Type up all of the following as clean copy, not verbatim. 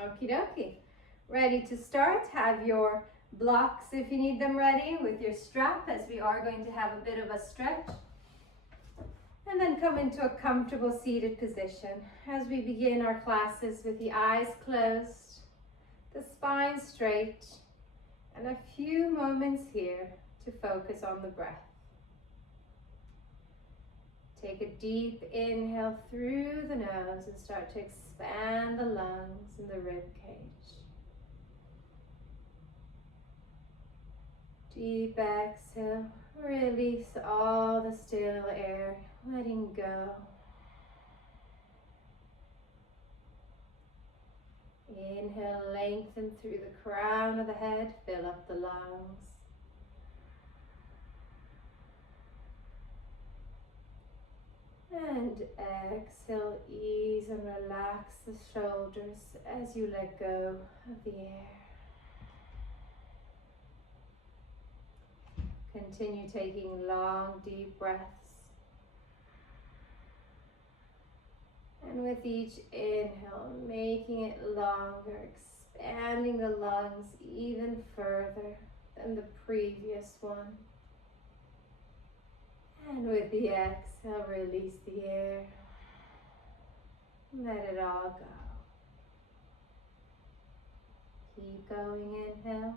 Okie dokie. Ready to start? Have your blocks if you need them ready with your strap, as we are going to have a bit of a stretch. And then come into a comfortable seated position as we begin our classes with the eyes closed, the spine straight, and a few moments here to focus on the breath. Take a deep inhale through the nose and start to expand the lungs and the rib cage. Deep exhale, release all the still air, letting go. Inhale, lengthen through the crown of the head, fill up the lungs. And exhale, ease and relax the shoulders as you let go of the air. Continue taking long, deep breaths. And with each inhale, making it longer, expanding the lungs even further than the previous one. And with the exhale, release the air. Let it all go. Keep going, inhale.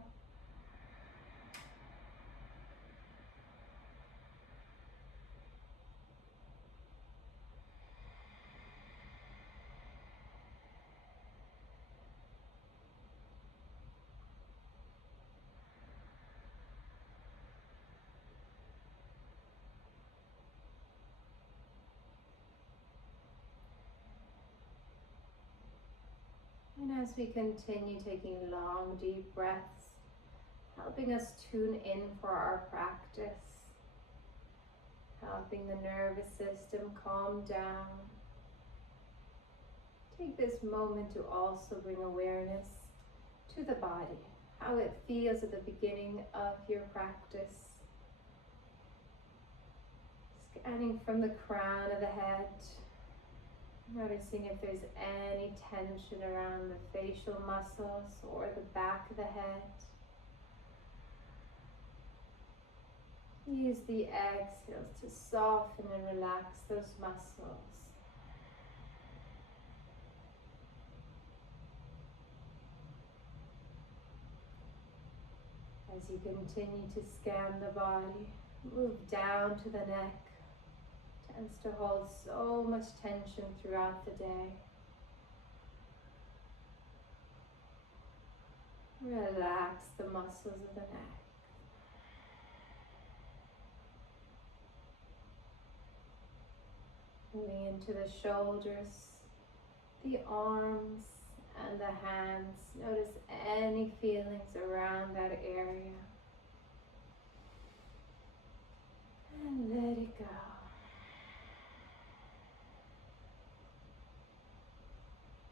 And as we continue taking long, deep breaths, helping us tune in for our practice, helping the nervous system calm down. Take this moment to also bring awareness to the body, how it feels at the beginning of your practice. Scanning from the crown of the head, noticing if there's any tension around the facial muscles or the back of the head. Use the exhales to soften and relax those muscles. As you continue to scan the body, move down to the neck. Tends to hold so much tension throughout the day. Relax the muscles of the neck. Moving into the shoulders, the arms, and the hands. Notice any feelings around that area. And let it go.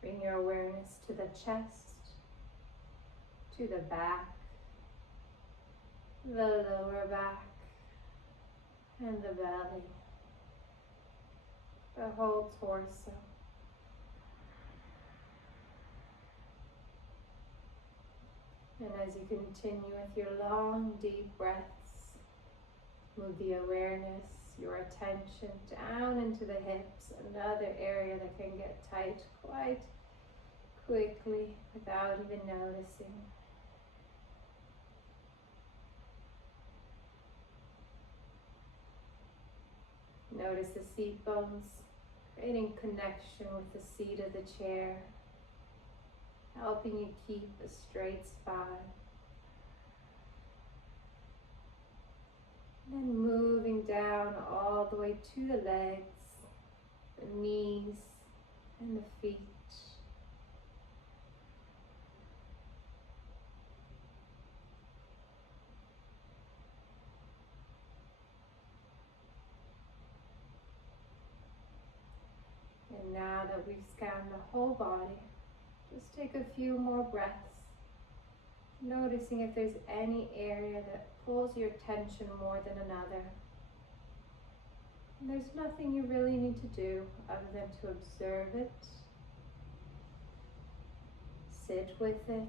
Bring your awareness to the chest, to the back, the lower back, and the belly, the whole torso. And as you continue with your long, deep breaths, move the awareness, your attention down into the hips, another area that can get tight quite quickly without even noticing. Notice the seat bones, creating connection with the seat of the chair, helping you keep a straight spine. And then moving down all the way to the legs, the knees, and the feet. And now that we've scanned the whole body, just take a few more breaths, noticing if there's any area that pulls your attention more than another. And there's nothing you really need to do other than to observe it, Sit with it.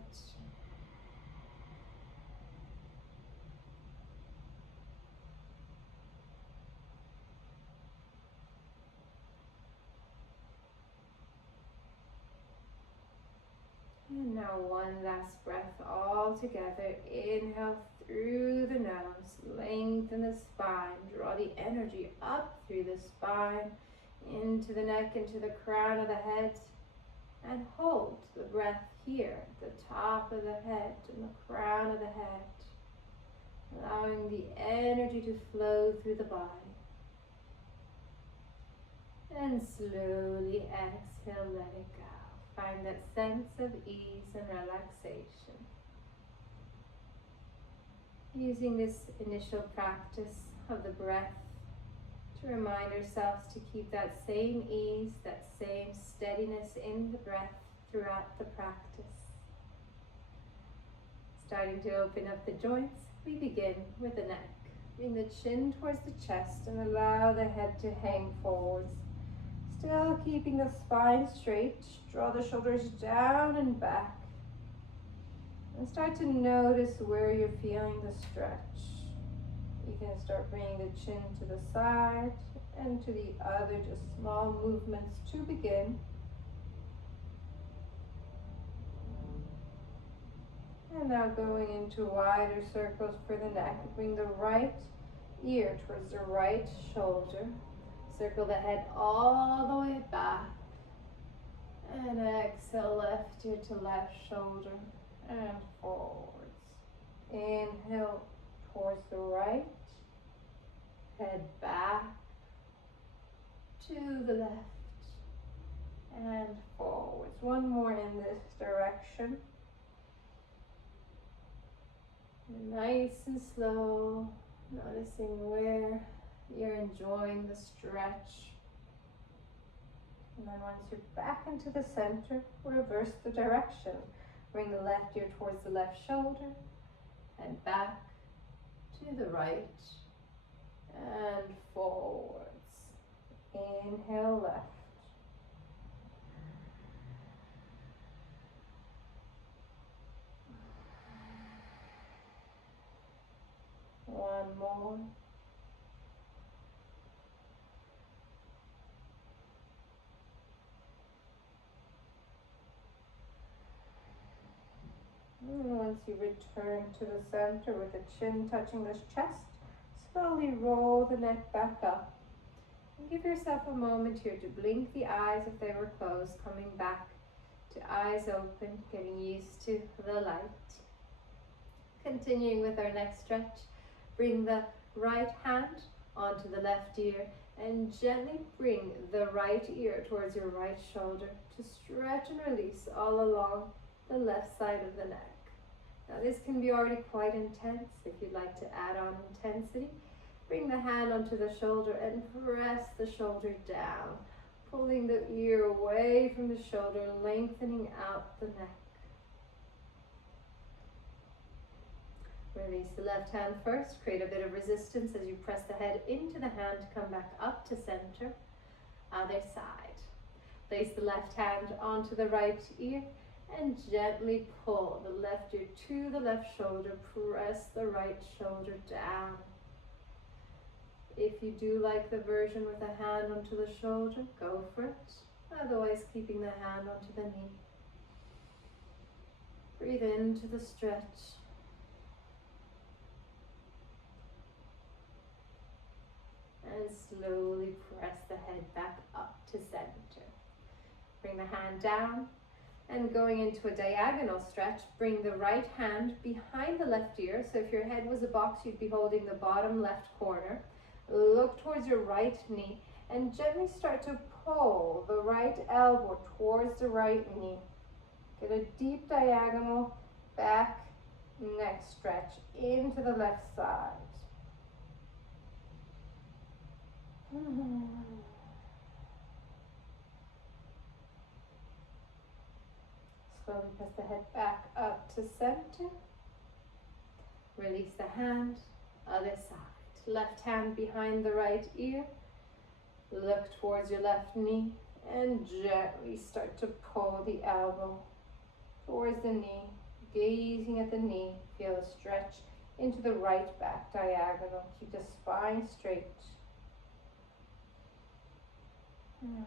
And now one last breath all together. Inhale through the nose, lengthen the spine, draw the energy up through the spine, into the neck, into the crown of the head, and hold the breath here at the top of the head and the crown of the head, allowing the energy to flow through the body. And slowly exhale, let it go. Find that sense of ease and relaxation. Using this initial practice of the breath to remind ourselves to keep that same ease, that same steadiness in the breath throughout the practice. Starting to open up the joints, we begin with the neck. Bring the chin towards the chest and allow the head to hang forwards. Still keeping the spine straight, draw the shoulders down and back. And start to notice where you're feeling the stretch. You can start bringing the chin to the side and to the other, just small movements to begin. And now going into wider circles for the neck. Bring the right ear towards the right shoulder. Circle the head all the way back. And exhale, left ear to left shoulder and forwards. Inhale towards the right. Head back to the left and forwards. One more in this direction. Nice and slow, noticing where you're enjoying the stretch. And then once you're back into the center, reverse the direction. Bring the left ear towards the left shoulder and back to the right and forwards. Inhale left. One more. And once you return to the center with the chin touching the chest, slowly roll the neck back up. And give yourself a moment here to blink the eyes if they were closed, coming back to eyes open, getting used to the light. Continuing with our next stretch, bring the right hand onto the left ear and gently bring the right ear towards your right shoulder to stretch and release all along the left side of the neck. Now this can be already quite intense. If you'd like to add on intensity, bring the hand onto the shoulder and press the shoulder down, pulling the ear away from the shoulder, lengthening out the neck. Release the left hand first. Create a bit of resistance as you press the head into the hand to come back up to center. Other side. Place the left hand onto the right ear and gently pull the left ear to the left shoulder. Press the right shoulder down. If you do like the version with the hand onto the shoulder, go for it. Otherwise, keeping the hand onto the knee. Breathe into the stretch. And slowly press the head back up to center. Bring the hand down and going into a diagonal stretch, bring the right hand behind the left ear. So if your head was a box, you'd be holding the bottom left corner. Look towards your right knee and gently start to pull the right elbow towards the right knee. Get a deep diagonal back neck stretch into the left side. Slowly press the head back up to center. Release the hand, other side. Left hand behind the right ear. Look towards your left knee and gently start to pull the elbow towards the knee, gazing at the knee. Feel a stretch into the right back diagonal. Keep the spine straight. And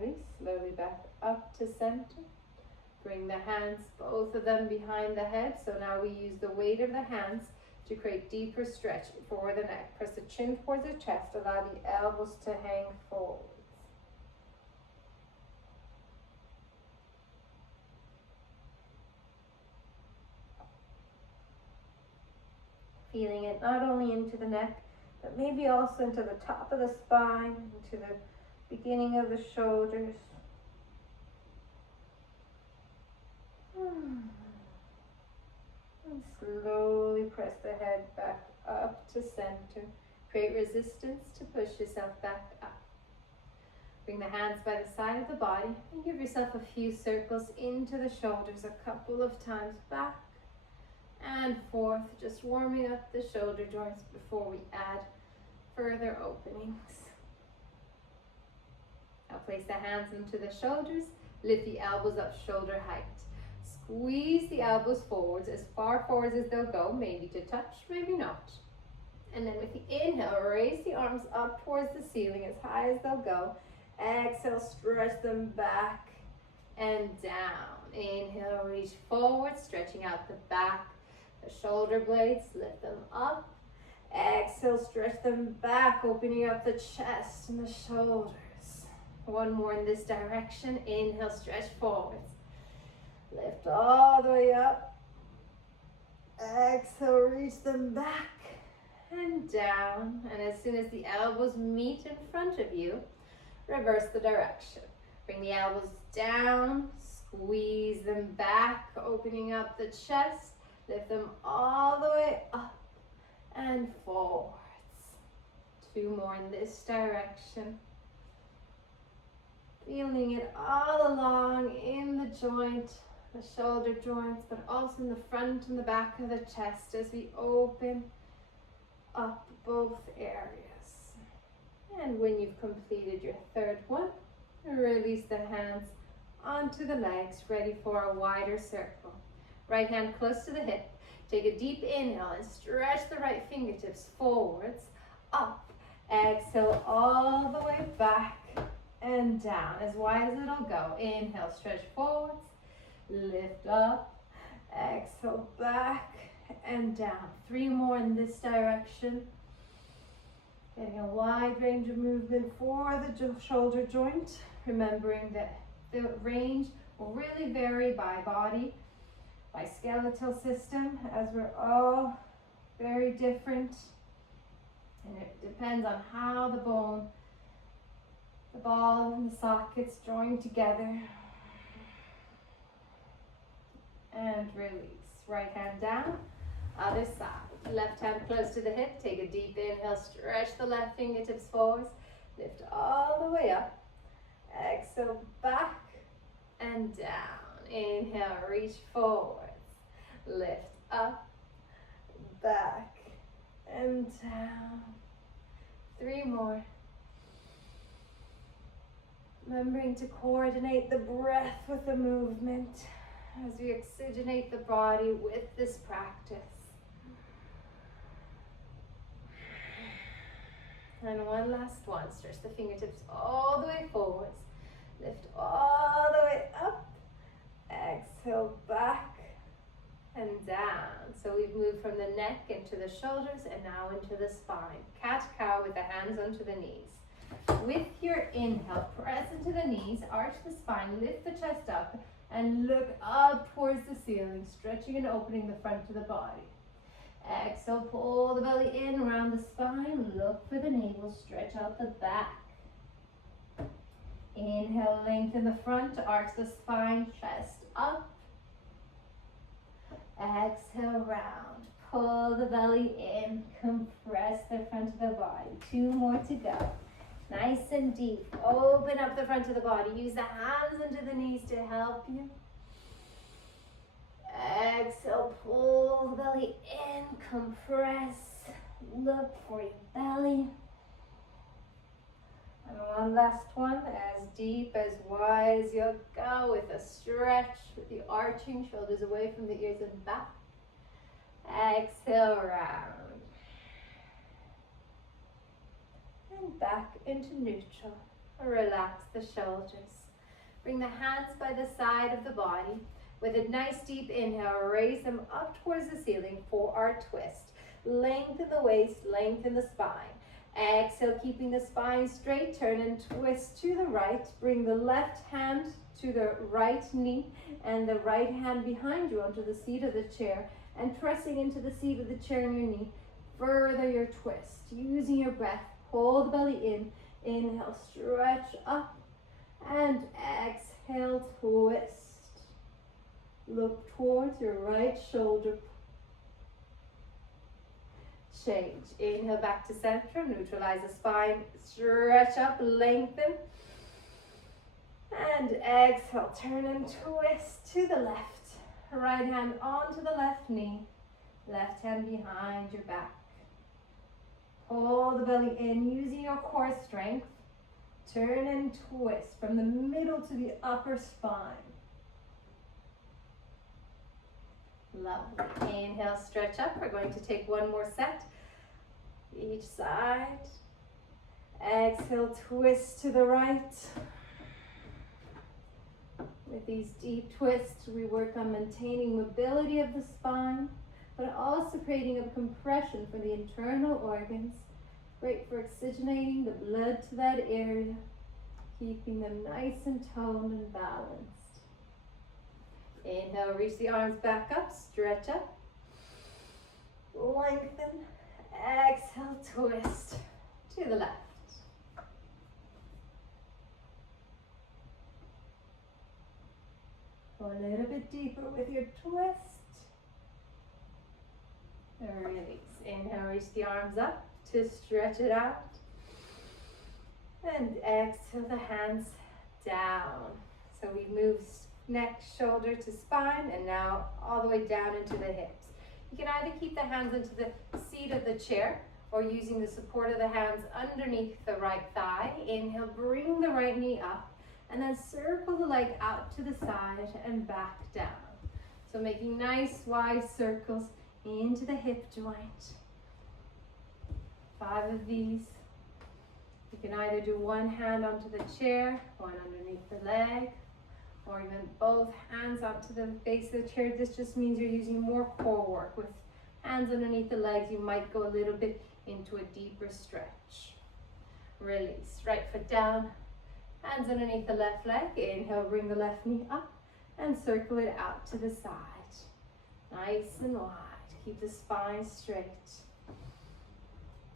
release, slowly back up to center. Bring the hands, both of them behind the head. So now we use the weight of the hands to create deeper stretch for the neck. Press the chin towards the chest. Allow the elbows to hang forward. Feeling it not only into the neck, but maybe also into the top of the spine, into the beginning of the shoulders. And slowly press the head back up to center. Create resistance to push yourself back up. Bring the hands by the side of the body and give yourself a few circles into the shoulders, a couple of times back and forth, just warming up the shoulder joints before we add further openings. Now place the hands into the shoulders, lift the elbows up shoulder height. Squeeze the elbows forwards, as far forwards as they'll go, maybe to touch, maybe not. And then with the inhale, raise the arms up towards the ceiling as high as they'll go. Exhale, stretch them back and down. Inhale, reach forward, stretching out the back, the shoulder blades, lift them up. Exhale, stretch them back, opening up the chest and the shoulders. One more in this direction. Inhale, stretch forwards. Lift all the way up. Exhale, reach them back and down. And as soon as the elbows meet in front of you, reverse the direction. Bring the elbows down, squeeze them back, opening up the chest. Lift them all the way up and forwards. Two more in this direction. Feeling it all along in the joint, the shoulder joints, but also in the front and the back of the chest as we open up both areas. And when you've completed your third one, release the hands onto the legs, ready for a wider circle. Right hand close to the hip. Take a deep inhale and stretch the right fingertips forwards, up. Exhale all the way back and down, as wide as it'll go. Inhale, stretch forwards, lift up. Exhale, back and down. Three more in this direction. Getting a wide range of movement for the shoulder joint. Remembering that the range will really vary by body, by skeletal system, as we're all very different. And it depends on how the bone, the ball and the sockets join together. And release. Right hand down, other side. Left hand close to the hip. Take a deep inhale, stretch the left fingertips forwards. Lift all the way up. Exhale, back and down. Inhale, reach forwards. Lift up, back and down. Three more. Remembering to coordinate the breath with the movement as we oxygenate the body with this practice. And one last one. Stretch the fingertips all the way forwards. Lift all the way up. Exhale, back and down. So we've moved from the neck into the shoulders and now into the spine. Cat-cow with the hands onto the knees. With your inhale, press into the knees, arch the spine, lift the chest up, and look up towards the ceiling, stretching and opening the front of the body. Exhale, pull the belly in around the spine, look for the navel, stretch out the back. Inhale, lengthen the front, arch the spine, chest up. Exhale, round, pull the belly in, compress the front of the body. Two more to go. Nice and deep. Open up the front of the body. Use the hands under the knees to help you. Exhale, pull the belly in, compress. Look for your belly. And one last one, as deep, as wide as you'll go with a stretch with the arching, shoulders away from the ears and back. Exhale, round. And back into neutral. Relax the shoulders. Bring the hands by the side of the body. With a nice deep inhale, raise them up towards the ceiling for our twist. Lengthen the waist, lengthen the spine. Exhale, keeping the spine straight, turn and twist to the right. Bring the left hand to the right knee and the right hand behind you onto the seat of the chair, and pressing into the seat of the chair and your knee. Further your twist, using your breath. Hold the belly in. Inhale, stretch up, and exhale, twist. Look towards your right shoulder. Change. Inhale back to center, neutralize the spine, stretch up, lengthen. And exhale, turn and twist to the left. Right hand onto the left knee, left hand behind your back. Hold the belly in, using your core strength. Turn and twist from the middle to the upper spine. Lovely. Inhale, stretch up. We're going to take one more set. Each side. Exhale, twist to the right. With these deep twists, we work on maintaining mobility of the spine, but also creating a compression for the internal organs. Great for oxygenating the blood to that area, keeping them nice and toned and balanced. Inhale, reach the arms back up, stretch up. Lengthen. Exhale, twist to the left. Go a little bit deeper with your twist. Release. Inhale, reach the arms up to stretch it out. And exhale the hands down. So we move neck, shoulder to spine, and now all the way down into the hips. You can either keep the hands into the seat of the chair or using the support of the hands underneath the right thigh. Inhale, bring the right knee up, and then circle the leg out to the side and back down. So making nice wide circles into the hip joint. 5 of these. You can either do one hand onto the chair, one underneath the leg, or even both hands onto the base of the chair. This just means you're using more core work. With hands underneath the legs, you might go a little bit into a deeper stretch. Release. Right foot down, hands underneath the left leg. Inhale, bring the left knee up and circle it out to the side. Nice and wide. Keep the spine straight.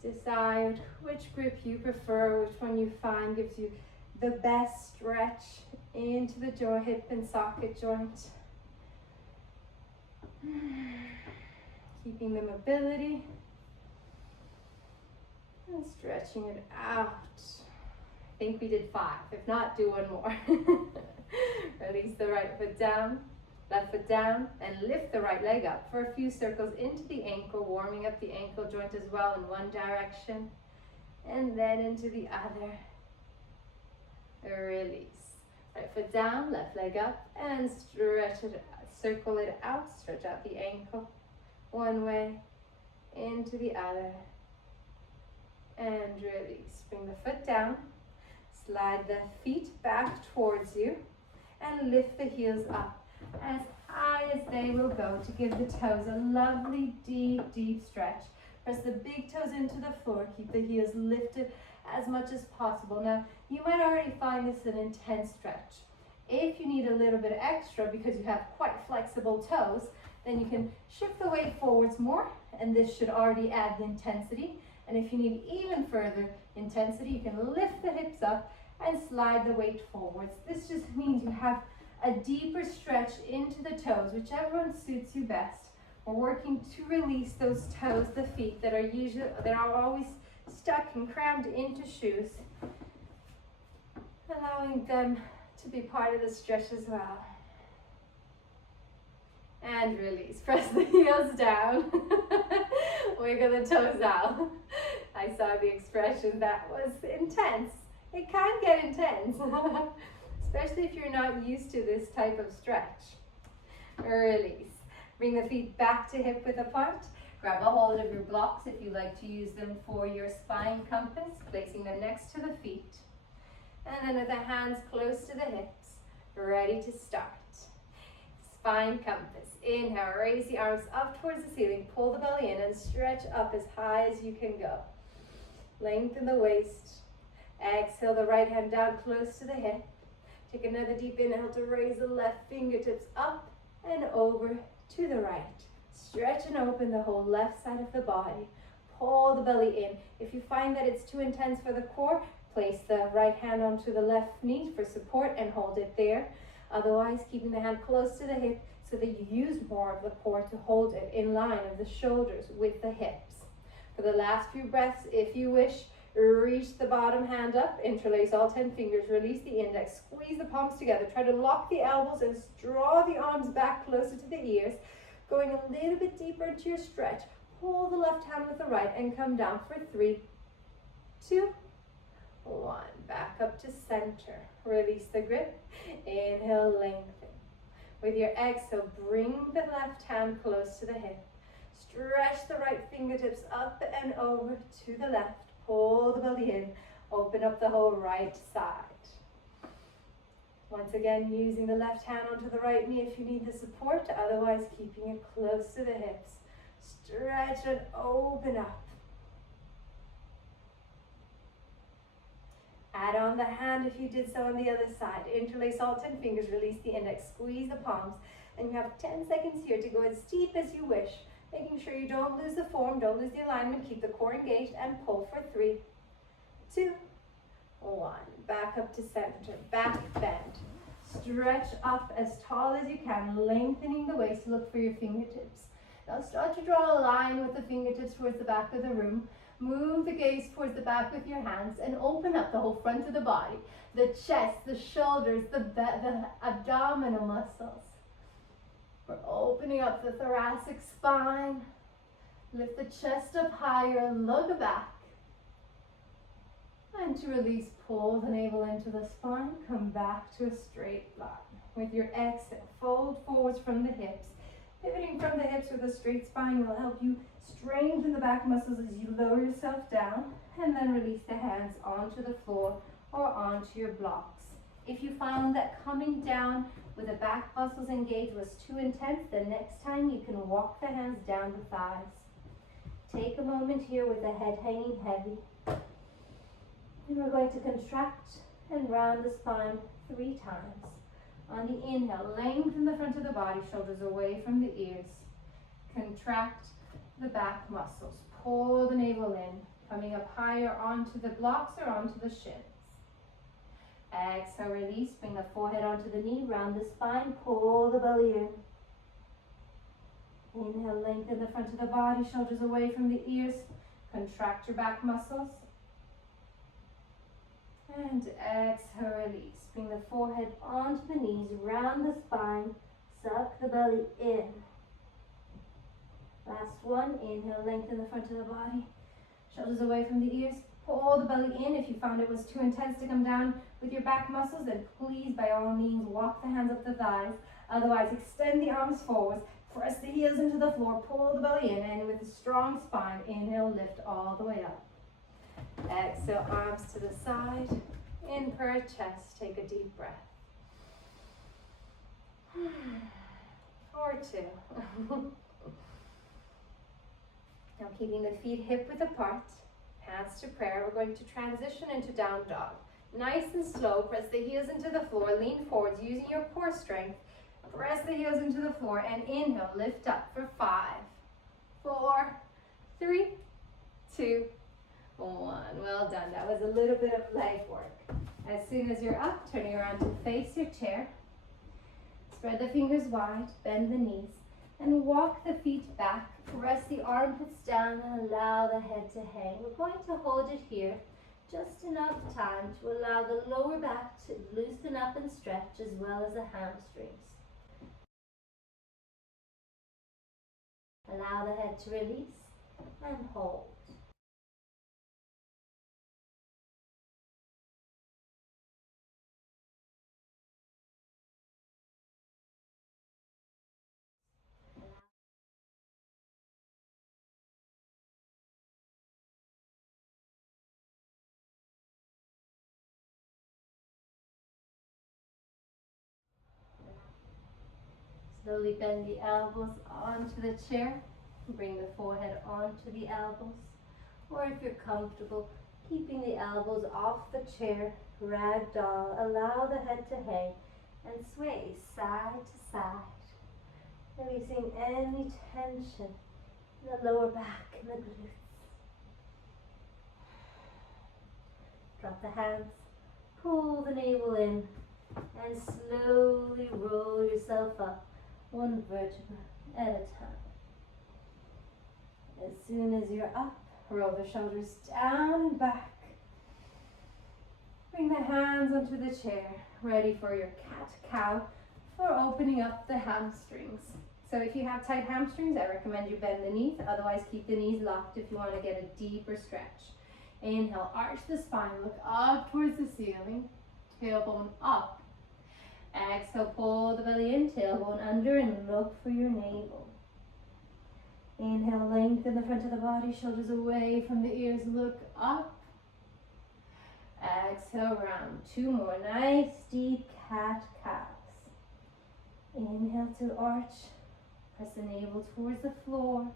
Decide which grip you prefer, which one you find gives you the best stretch into the jaw, hip and socket joint. Keeping the mobility and stretching it out. I think we did 5. If not, do one more. Release the right foot down, left foot down, and lift the right leg up for a few circles into the ankle, warming up the ankle joint as well in one direction, and then into the other. Release. Right foot down, left leg up, and stretch it, circle it out, stretch out the ankle one way, into the other, and release. Bring the foot down, slide the feet back towards you, and lift the heels up as high as they will go to give the toes a lovely deep stretch. Press the big toes into the floor, keep the heels lifted as much as possible. Now, you might already find this an intense stretch. If you need a little bit extra because you have quite flexible toes, then you can shift the weight forwards more, and this should already add the intensity. And if you need even further intensity, you can lift the hips up and slide the weight forwards. This just means you have a deeper stretch into the toes, whichever one suits you best. We're working to release those toes, the feet that are always stuck and crammed into shoes, allowing them to be part of the stretch as well. And release. Press the heels down. Wiggle the toes out. I saw the expression. That was intense. It can get intense, especially if you're not used to this type of stretch. Release. Bring the feet back to hip width apart. Grab a hold of your blocks if you like to use them for your spine compass, placing them next to the feet. And then with the hands close to the hips, ready to start. Spine compass. Inhale, raise the arms up towards the ceiling. Pull the belly in and stretch up as high as you can go. Lengthen the waist. Exhale the right hand down close to the hip. Take another deep inhale to raise the left fingertips up and over to the right. Stretch and open the whole left side of the body. Pull the belly in. If you find that it's too intense for the core, place the right hand onto the left knee for support and hold it there. Otherwise, keeping the hand close to the hip so that you use more of the core to hold it in line of the shoulders with the hips. For the last few breaths, if you wish, reach the bottom hand up, interlace all 10 fingers, release the index, squeeze the palms together, try to lock the elbows and draw the arms back closer to the ears, going a little bit deeper into your stretch. Pull the left hand with the right and come down for 3, 2, 1. Back up to center. Release the grip. Inhale, lengthen. With your exhale, bring the left hand close to the hip. Stretch the right fingertips up and over to the left. Pull the belly in. Open up the whole right side. Once again, using the left hand onto the right knee if you need the support. Otherwise, keeping it close to the hips. Stretch and open up. Add on the hand if you did so on the other side. Interlace all 10 fingers, release the index, squeeze the palms. And you have 10 seconds here to go as deep as you wish. Making sure you don't lose the form, don't lose the alignment, keep the core engaged and pull for 3, 2, 1. Back up to center, back bend. Stretch up as tall as you can, lengthening the waist, look for your fingertips. Now start to draw a line with the fingertips towards the back of the room. Move the gaze towards the back with your hands and open up the whole front of the body. The chest, the shoulders, the abdominal muscles. We're opening up the thoracic spine. Lift the chest up higher, look back. And to release, pull the navel into the spine. Come back to a straight line. With your exhale, fold forwards from the hips. Pivoting from the hips with a straight spine will help you strengthen the back muscles as you lower yourself down, and then release the hands onto the floor or onto your blocks. If you found that coming down with the back muscles engaged was too intense, the next time you can walk the hands down the thighs. Take a moment here with the head hanging heavy. And we're going to contract and round the spine 3 times. On the inhale, lengthen the front of the body, shoulders away from the ears. Contract the back muscles. Pull the navel in, coming up higher onto the blocks or onto the shins. Exhale, release, bring the forehead onto the knee, round the spine, pull the belly in. Inhale, lengthen the front of the body, shoulders away from the ears. Contract your back muscles. And exhale, release. Bring the forehead onto the knees, round the spine, suck the belly in. Last one, inhale, lengthen the front of the body, shoulders away from the ears. Pull the belly in. If you found it was too intense to come down with your back muscles, then please, by all means, walk the hands up the thighs. Otherwise, extend the arms forwards, press the heels into the floor, pull the belly in, and with a strong spine, inhale, lift all the way up. Exhale, arms to the side. In per chest, take a deep breath. Or 2. Now keeping the feet hip width apart, hands to prayer, we're going to transition into down dog. Nice and slow, press the heels into the floor, lean forwards using your core strength. Press the heels into the floor and inhale, lift up for 5, 4, 3, 2, 1. Well done. That was a little bit of leg work. As soon as you're up, turning around to face your chair. Spread the fingers wide, bend the knees, and walk the feet back. Press the armpits down and allow the head to hang. We're going to hold it here just enough time to allow the lower back to loosen up and stretch, as well as the hamstrings. Allow the head to release and hold. Slowly bend the elbows onto the chair. Bring the forehead onto the elbows. Or if you're comfortable, keeping the elbows off the chair, ragdoll, allow the head to hang and sway side to side, releasing any tension in the lower back and the glutes. Drop the hands, pull the navel in, and slowly roll yourself up, one vertebra at a time. As soon as you're up, roll the shoulders down and back. Bring the hands onto the chair, ready for your cat-cow for opening up the hamstrings. So if you have tight hamstrings, I recommend you bend the knees. Otherwise, keep the knees locked if you want to get a deeper stretch. Inhale, arch the spine, look up towards the ceiling, tailbone up. Exhale, pull the belly in, tailbone under, and look for your navel. Inhale, lengthen the front of the body, shoulders away from the ears, look up. Exhale, round. 2 more. Nice deep cat-cows. Inhale to arch. Press the navel towards the floor.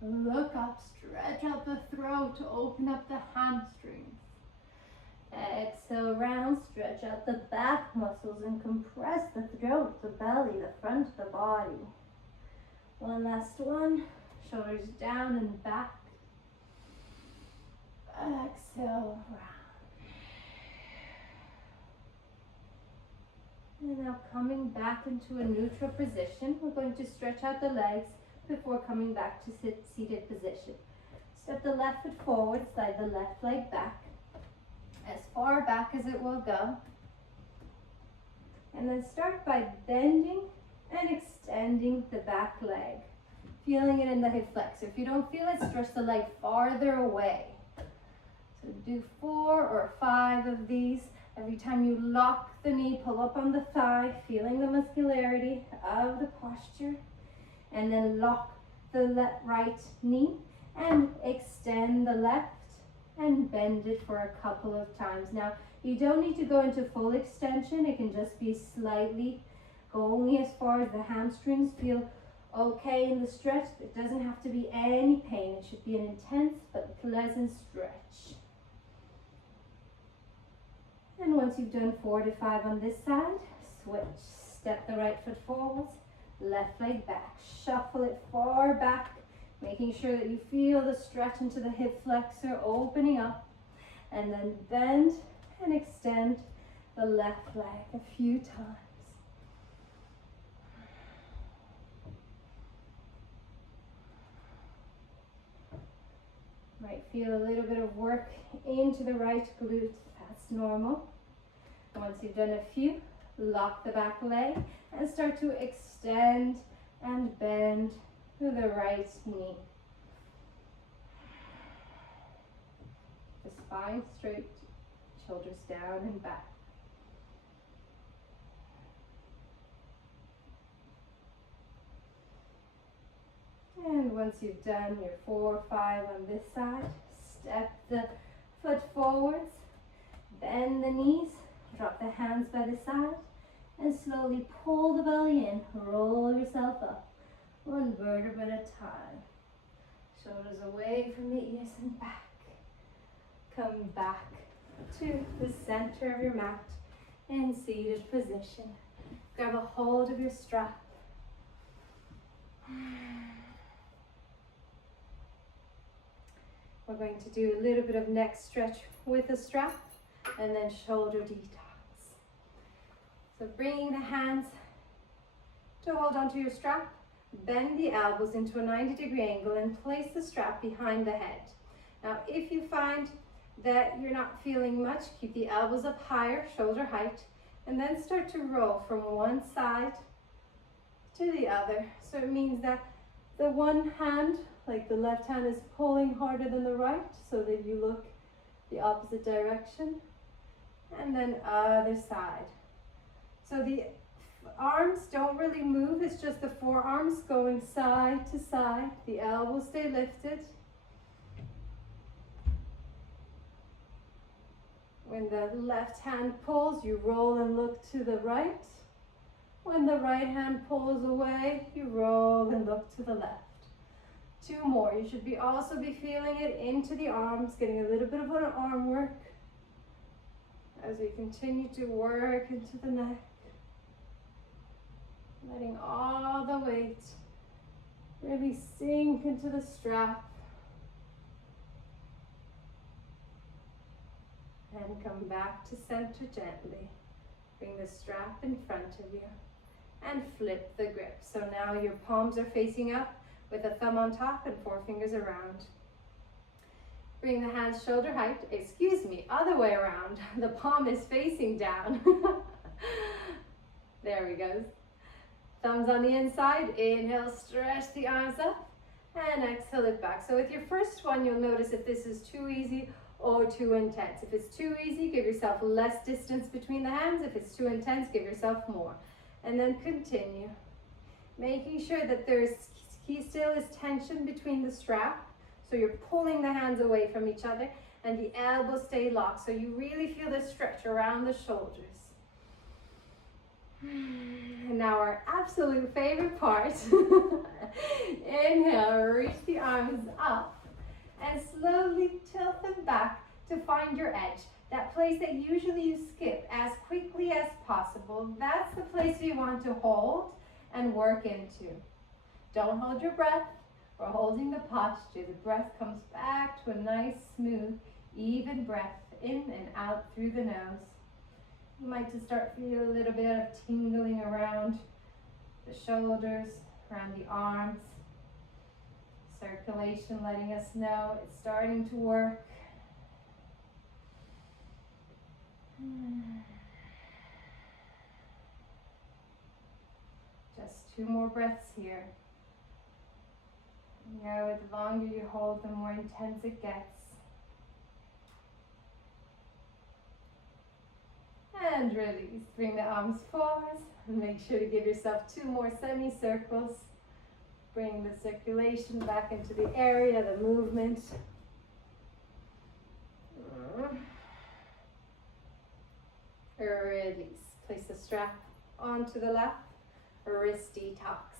Look up, stretch out the throat to open up the hamstrings. Exhale, round. Stretch out the back muscles and compress the throat, the belly, the front of the body. One last one. Shoulders down and back. Exhale, round. And now coming back into a neutral position, we're going to stretch out the legs before coming back to seated position. Step the left foot forward, slide the left leg back, as far back as it will go. And then start by bending and extending the back leg. Feeling it in the hip flexor. If you don't feel it, stretch the leg farther away. So do 4 or 5 of these. Every time you lock the knee, pull up on the thigh, feeling the muscularity of the posture. And then lock the right knee and extend the left and bend it for a couple of times. Now, you don't need to go into full extension. It can just be slightly, go only as far as the hamstrings feel okay in the stretch. It doesn't have to be any pain. It should be an intense but pleasant stretch. And once you've done 4 to 5 on this side, switch. Step the right foot forwards, left leg back. Shuffle it far back, making sure that you feel the stretch into the hip flexor, opening up. And then bend and extend the left leg a few times. Might feel a little bit of work into the right glute. That's normal. Once you've done a few, lock the back leg and start to extend and bend to the right knee. The spine straight, shoulders down and back. And once you've done your 4 or 5 on this side, step the foot forwards, bend the knees, drop the hands by the side, and slowly pull the belly in, roll yourself up, 1 vertebra at a time. Shoulders away from the ears and back. Come back to the center of your mat in seated position. Grab a hold of your strap. We're going to do a little bit of neck stretch with a strap and then shoulder detox. So bringing the hands to hold onto your strap, bend the elbows into a 90-degree angle and place the strap behind the head. Now, if you find that you're not feeling much, keep the elbows up higher, shoulder height, and then start to roll from one side to the other. So it means that the one hand, like the left hand, is pulling harder than the right, so that you look the opposite direction, and then other side. So the arms don't really move, it's just the forearms going side to side. The elbows stay lifted. When the left hand pulls, you roll and look to the right When the right hand pulls away, you roll and look to the left. 2 more. You should also be feeling it into the arms, getting a little bit of an arm work as we continue to work into the neck. Letting all the weight really sink into the strap. And come back to center gently. Bring the strap in front of you and flip the grip. So now your palms are facing up with a thumb on top and 4 fingers around. Bring the hands shoulder height, other way around. The palm is facing down. There we go. Thumbs on the inside, inhale, stretch the arms up, and exhale it back. So with your first one, you'll notice if this is too easy or too intense. If it's too easy, give yourself less distance between the hands. If it's too intense, give yourself more. And then continue. Making sure that still is tension between the strap. So you're pulling the hands away from each other and the elbows stay locked. So you really feel the stretch around the shoulders. And now our absolute favorite part. Inhale, reach the arms up and slowly tilt them back to find your edge. That place that usually you skip as quickly as possible. That's the place you want to hold and work into. Don't hold your breath. We're holding the posture. The breath comes back to a nice, smooth, even breath in and out through the nose. You might just start feeling a little bit of tingling around the shoulders, around the arms. Circulation letting us know it's starting to work. Just 2 more breaths here. You know, the longer you hold, the more intense it gets. And release. Bring the arms forward. And make sure to give yourself 2 more semicircles. Bring the circulation back into the area, the movement. Release. Place the strap onto the left. Wrist detox.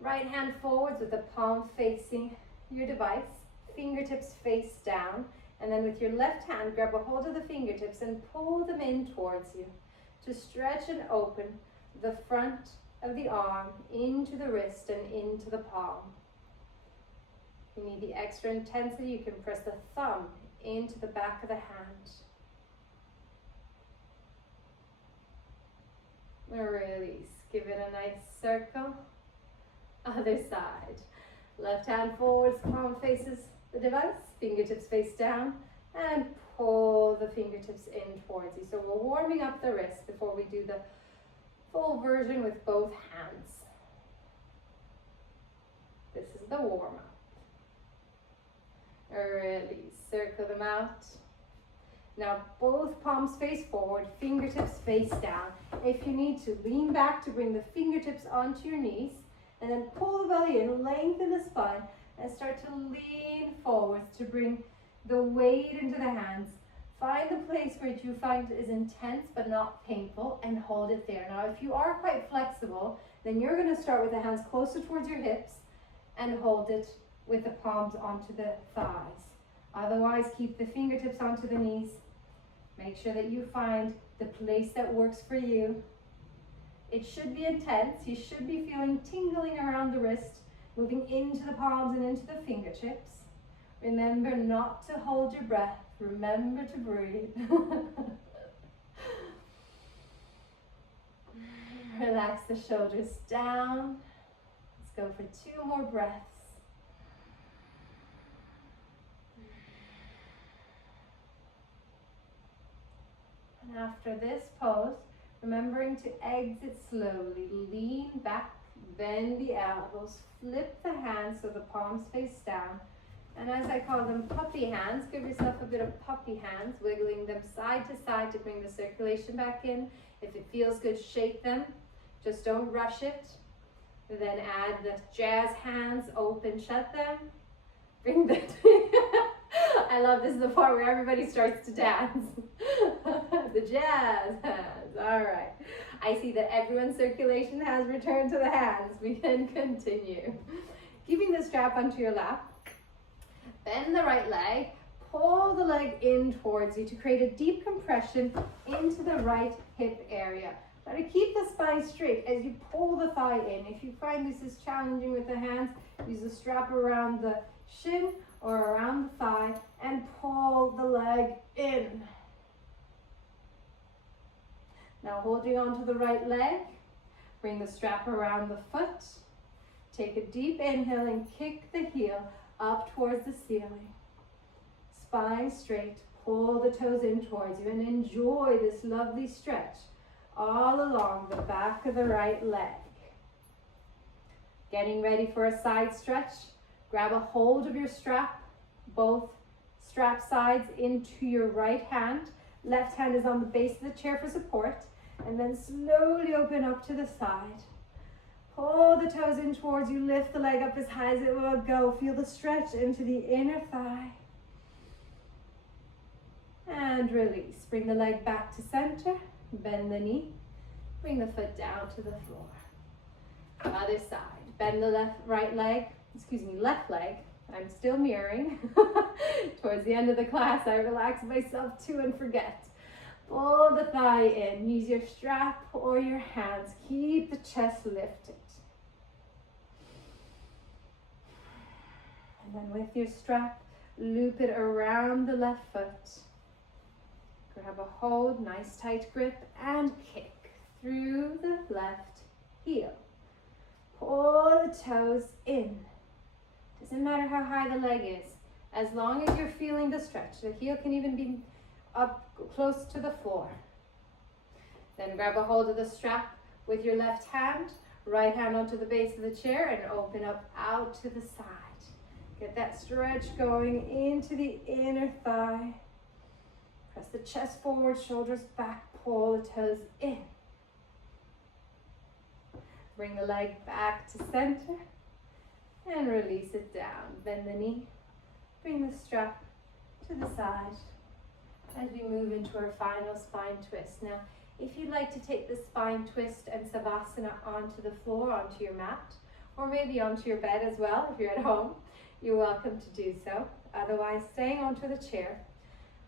Right hand forwards with the palm facing your device. Fingertips face down. And then with your left hand, grab a hold of the fingertips and pull them in towards you to stretch and open the front of the arm into the wrist and into the palm. If you need the extra intensity, you can press the thumb into the back of the hand. Release. Give it a nice circle. Other side. Left hand forwards, palm faces the device, fingertips face down, and pull the fingertips in towards you. So we're warming up the wrist before we do the full version with both hands. This is the warm-up. Release. Circle them out. Now both palms face forward, fingertips face down. If you need to, lean back to bring the fingertips onto your knees, and then pull the belly in, lengthen the spine, and start to lean forward to bring the weight into the hands. Find the place where you find is intense but not painful and hold it there. Now, if you are quite flexible, then you're going to start with the hands closer towards your hips and hold it with the palms onto the thighs. Otherwise, keep the fingertips onto the knees. Make sure that you find the place that works for you. It should be intense. You should be feeling tingling around the wrist, moving into the palms and into the fingertips. Remember not to hold your breath. Remember to breathe. Relax the shoulders down. Let's go for 2 more breaths. And after this pose, remembering to exit slowly, lean back, bend the elbows, flip the hands so the palms face down. And as I call them puppy hands, give yourself a bit of puppy hands, wiggling them side to side to bring the circulation back in. If it feels good, shake them. Just don't rush it. Then add the jazz hands, open, shut them. Bring the... I love this is the part where everybody starts to dance. The jazz hands. All right. I see that everyone's circulation has returned to the hands. We can continue. Keeping the strap onto your lap. Bend the right leg. Pull the leg in towards you to create a deep compression into the right hip area. Try to keep the spine straight as you pull the thigh in. If you find this is challenging with the hands, use the strap around the shin or around the thigh and pull the leg in. Now holding onto the right leg, bring the strap around the foot. Take a deep inhale and kick the heel up towards the ceiling. Spine straight, pull the toes in towards you and enjoy this lovely stretch all along the back of the right leg. Getting ready for a side stretch, grab a hold of your strap, both strap sides into your right hand. Left hand is on the base of the chair for support, and then slowly open up to the side. Pull the toes in towards you, lift the leg up as high as it will go. Feel the stretch into the inner thigh. And release. Bring the leg back to center, bend the knee, bring the foot down to the floor. Other side, bend the left leg. I'm still mirroring. Towards the end of the class, I relax myself too and forget. Pull the thigh in, use your strap or your hands. Keep the chest lifted. And then with your strap, loop it around the left foot. Grab a hold, nice tight grip, and kick through the left heel. Pull the toes in. Doesn't matter how high the leg is, as long as you're feeling the stretch. The heel can even be up close to the floor. Then grab a hold of the strap with your left hand, right hand onto the base of the chair, and open up out to the side. Get that stretch going into the inner thigh. Press the chest forward, shoulders back, pull the toes in. Bring the leg back to center and release it down. Bend the knee, bring the strap to the side as we move into our final spine twist. Now, if you'd like to take the spine twist and savasana onto the floor, onto your mat, or maybe onto your bed as well if you're at home, you're welcome to do so. Otherwise, staying onto the chair.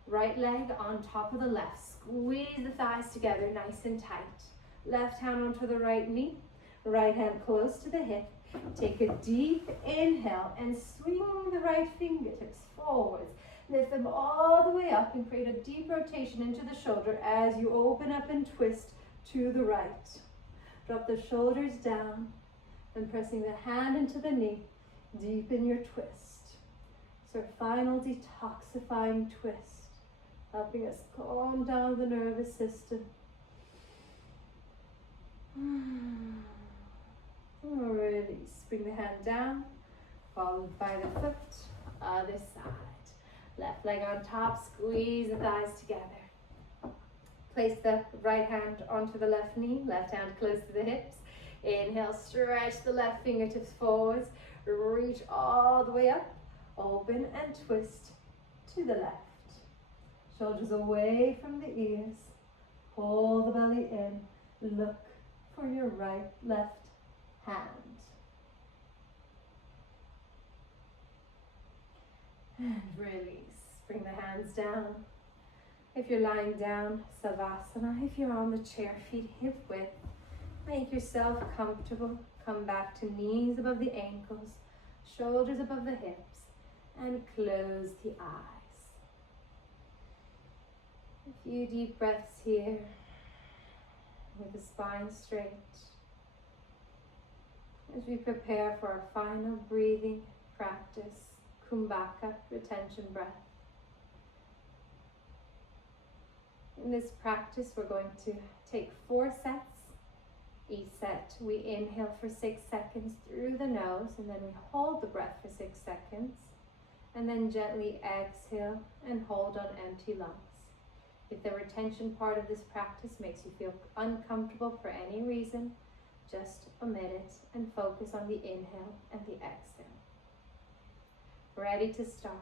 Right leg on top of the left. Squeeze the thighs together nice and tight. Left hand onto the right knee. Right hand close to the hip. Take a deep inhale and swing the right fingertips forwards. Lift them all the way up and create a deep rotation into the shoulder as you open up and twist to the right. Drop the shoulders down and pressing the hand into the knee. Deepen your twist. It's our final detoxifying twist, helping us calm down the nervous system. Release. Bring the hand down, followed by the foot. Other side. Left leg on top, squeeze the thighs together. Place the right hand onto the left knee, left hand close to the hips. Inhale, stretch the left fingertips forwards. Reach all the way up, open and twist to the left. Shoulders away from the ears. Pull the belly in. Look for your left hand. And release. Bring the hands down. If you're lying down, savasana. If you're on the chair, feet hip width. Make yourself comfortable. Come back to knees above the ankles, shoulders above the hips, and close the eyes. A few deep breaths here with the spine straight as we prepare for our final breathing practice, Kumbhaka, retention breath. In this practice, we're going to take 4 sets. Each set, we inhale for 6 seconds through the nose, and then we hold the breath for 6 seconds, and then gently exhale and hold on empty lungs. If the retention part of this practice makes you feel uncomfortable for any reason, just omit it and focus on the inhale and the exhale. Ready to start.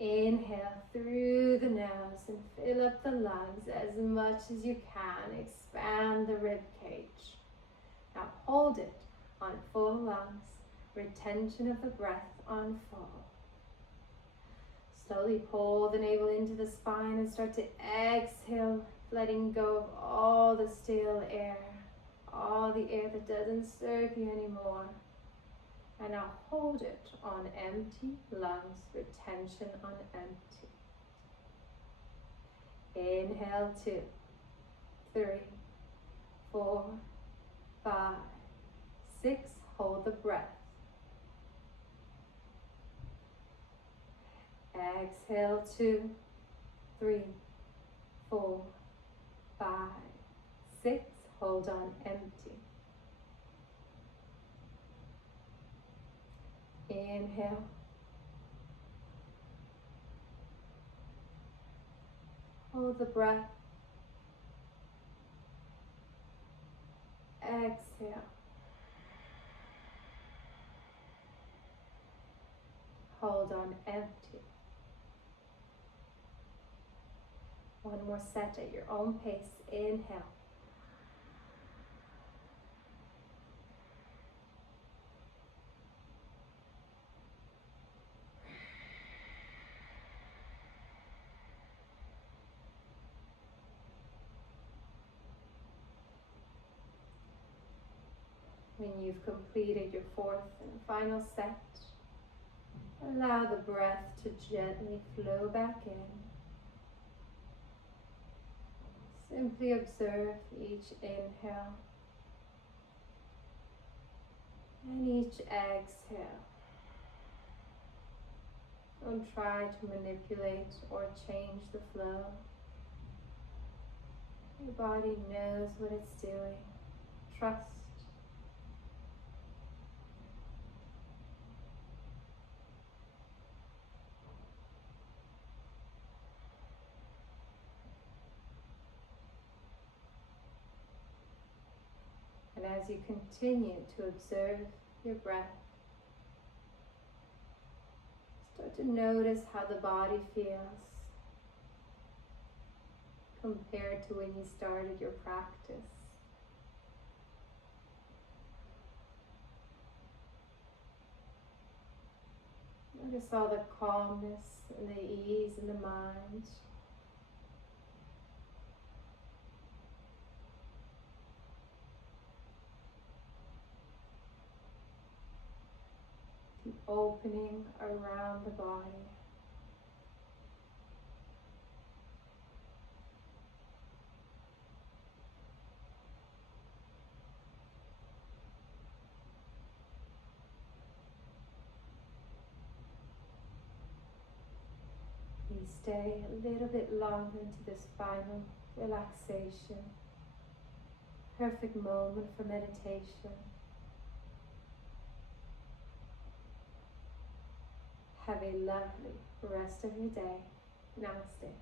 Inhale through the nose. and fill up the lungs as much as you can. Expand the rib cage. Now hold it on full lungs. Retention of the breath on full. Slowly pull the navel into the spine and start to exhale, letting go of all the stale air, all the air that doesn't serve you anymore. And now hold it on empty lungs, retention on empty. Inhale, 2, 3, 4, 5, 6. Hold the breath. Exhale, 2, 3, 4, 5, 6. Hold on empty. Inhale. Hold the breath. Exhale. Hold on empty. One more set at your own pace. Inhale. When you've completed your fourth and final set, allow the breath to gently flow back in. Simply observe each inhale and each exhale. Don't try to manipulate or change the flow. Your body knows what it's doing. Trust. And as you continue to observe your breath, start to notice how the body feels compared to when you started your practice. Notice all the calmness and the ease in the mind. The opening around the body. Please stay a little bit longer into this final relaxation. Perfect moment for meditation. Have a lovely rest of your day. Namaste.